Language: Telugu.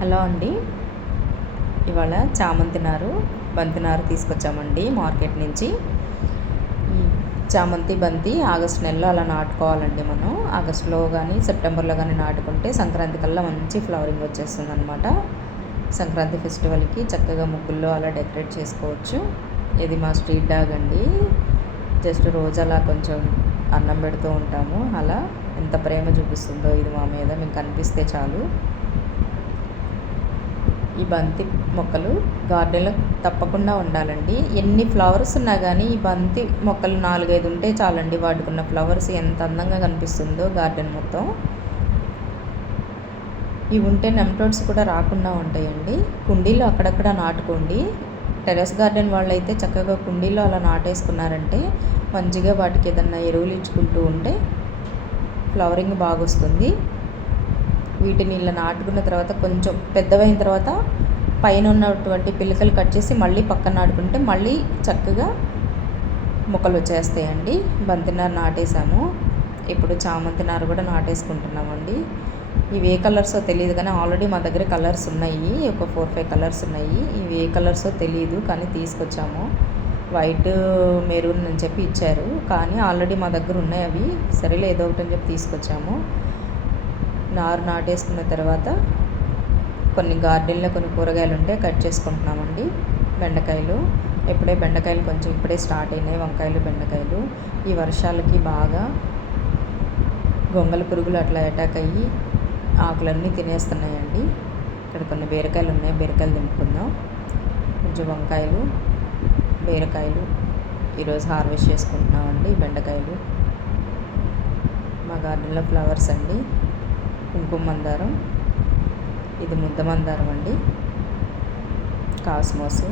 హలో అండి. ఇవాళ చామంతి నారు బంతి నారు తీసుకొచ్చామండి మార్కెట్ నుంచి. చామంతి బంతి ఆగస్ట్ నెలలో అలా నాటుకోవాలండి మనం. ఆగస్టులో కానీ సెప్టెంబర్లో కానీ నాటుకుంటే సంక్రాంతి కల్లా మంచి ఫ్లవరింగ్ వచ్చేస్తుంది అనమాట సంక్రాంతి ఫెస్టివల్కి చక్కగా ముగ్గుల్లో అలా డెకరేట్ చేసుకోవచ్చు. ఇది మా స్ట్రీట్ డాగ్ అండి. జస్ట్ రోజు అలా కొంచెం అన్నం పెడుతూ ఉంటాము. అలా ఎంత ప్రేమ చూపిస్తుందో ఇది మా మీద. మీకు కనిపిస్తే చాలు. ఈ బంతి మొక్కలు గార్డెన్లో తప్పకుండా ఉండాలండి. ఎన్ని ఫ్లవర్స్ ఉన్నా కానీ ఈ బంతి మొక్కలు నాలుగైదు ఉంటే చాలండి వాటికున్న ఫ్లవర్స్ ఎంత అందంగా కనిపిస్తుందో గార్డెన్ మొత్తం. ఇవి ఉంటే నెమ్టోడ్స్ కూడా రాకుండా ఉంటాయండి. కుండీలు అక్కడక్కడ నాటుకోండి. టెరెస్ గార్డెన్ వాళ్ళు అయితే చక్కగా కుండీలో అలా నాటేసుకున్నారంటే మంచిగా వాటికి ఏదన్నా ఎరువులు ఇచ్చుకుంటూ ఉంటే ఫ్లవరింగ్ బాగా వస్తుంది వీటిని ఇలా నాటుకున్న తర్వాత కొంచెం పెద్దవైన తర్వాత పైన ఉన్నటువంటి పిల్లకలు కట్ చేసి మళ్ళీ పక్కన నాటుకుంటే మళ్ళీ చక్కగా మొక్కలు వచ్చేస్తాయండి. బంతినారు నాటేసాము ఇప్పుడు చామంతి నారు కూడా నాటేసుకుంటున్నామండి. ఇవి ఏ కలర్సో తెలియదు కానీ ఆల్రెడీ మా దగ్గర కలర్స్ ఉన్నాయి. ఒక ఫోర్ ఫైవ్ కలర్స్ ఉన్నాయి. ఇవి ఏ కలర్సో తెలియదు కానీ తీసుకొచ్చాము. వైట్ మెరూన్ అని చెప్పి ఇచ్చారు. కానీ ఆల్రెడీ మా దగ్గర ఉన్నాయి అవి. సరేలే ఏదో ఒకటి అని చెప్పి తీసుకొచ్చాము. నారు నాటేసుకున్న తర్వాత కొన్ని గార్డెన్లో కొన్ని కూరగాయలు ఉంటే కట్ చేసుకుంటున్నామండి. బెండకాయలు. ఇప్పుడే బెండకాయలు కొంచెం ఇప్పుడే స్టార్ట్ అయినాయి. వంకాయలు బెండకాయలు. ఈ వర్షాలకి బాగా గొంగల పురుగులు అట్లా అటాక్ అయ్యి ఆకులన్నీ తినేస్తున్నాయండి. ఇక్కడ కొన్ని బీరకాయలు ఉన్నాయి. బీరకాయలు దింపుకుందాం కొంచెం వంకాయలు బీరకాయలు. ఈరోజు హార్వెస్ట్ చేసుకుంటున్నామండి బెండకాయలు. మా గార్డెన్లో ఫ్లవర్స్ అండి. కుంకుమ మందారం ఇది ముద్ద మందారం అండి. కాస్మోస్.